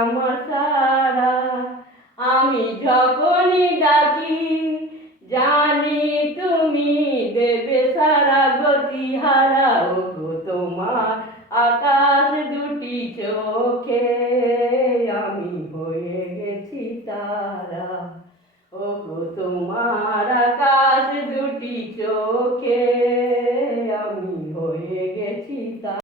আমার সারা। আমি যখনই ডাকি জানি তুমি দেবে সারা, গতি হারা ওগো তোমার আকাশ দুটি চোখে আমি হয়ে গেছি তারা। ওগো তোমার আকাশ দুটি চোখে